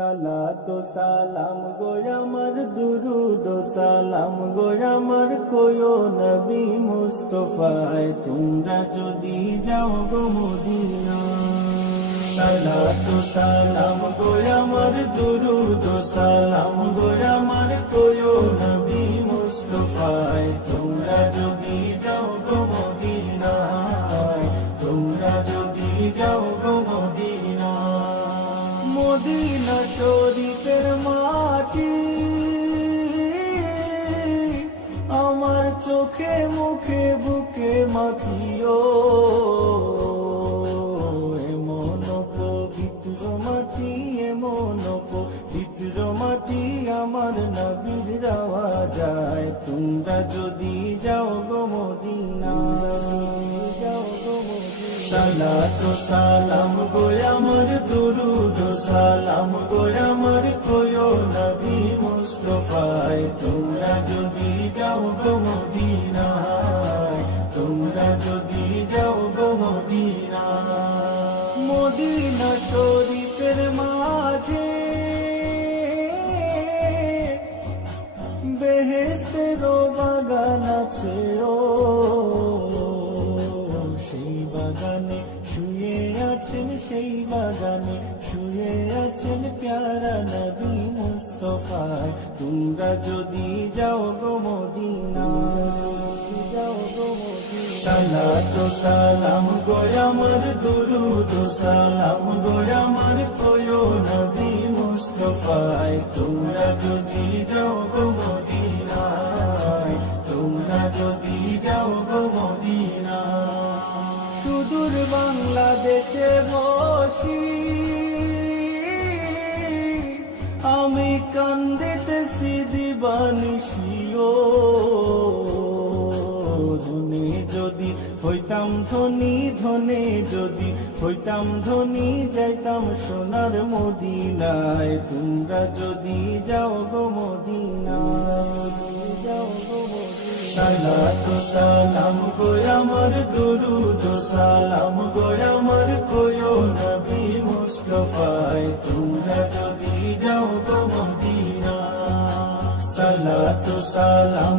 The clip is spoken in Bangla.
সালাতু সালাম গো আমার দুরুদ সালাম গো আমার কোয়ো নবী মুস্তাফায় তোমরা যদি যাও গো মদিনা। সালাতু সালাম গো আমার দুরুদ সালাম গো আমার কোয়ো নবী মুস্তাফায় তোমরা যদি যাও গো মদিনা, তোমরা যদি যাও গো মদিনা। মদিনা শরীফের মাটি আমার চোখে মুখে বুকে মাখিও, এমন পবিত্র মাটি, এমন পবিত্র মাটি আমার নবীর যাওয়া যায়। তোমরা যদি যাও গো মদিনা, যাও গো মদিনা। সালাতু সালাম গো আমার দুরুদ সালাম গো আমার কোয়ো নবী মুস্তাফায় তোমরা যদি যাও গো মদিনা, তোমরা যদি যাও গো মদিনা। মদিনা শরীফের মাঝে বেহেশতের বাগান আছে, ও সেই বাগানে শুয়ে আছেন, সেই বাগানে শুয়ে আছেন প্যারা নবী মুস্তাফায় তোমরা যদি যাও গো মদিনা, যাও গো মদিনা। সালাতু সালাম গো আমার দুরুদ সালাম গো আমার কোয়ো নবী মুস্তাফায় তোমরা যদি যাও গো মদিনা, তোমরা যদি যাও গো মদিনা। সুদূর বাংলাদেশে বসি আমি কান্দিতেছি দিবানিশিও, ধনে যদি হইতাম ধনী, ধনে যদি হইতাম ধনী যাইতাম সোনার মদিনায় তোমরা যদি যাও গো মদিনা, যাও গো মদিনা। সালাতু সালাম গো আমার দুরুদ সালাম গো আমার কোয়ো নবী মুস্তাফায় তোমরা যদি যাও গো মদিনা। সালাতু সালাম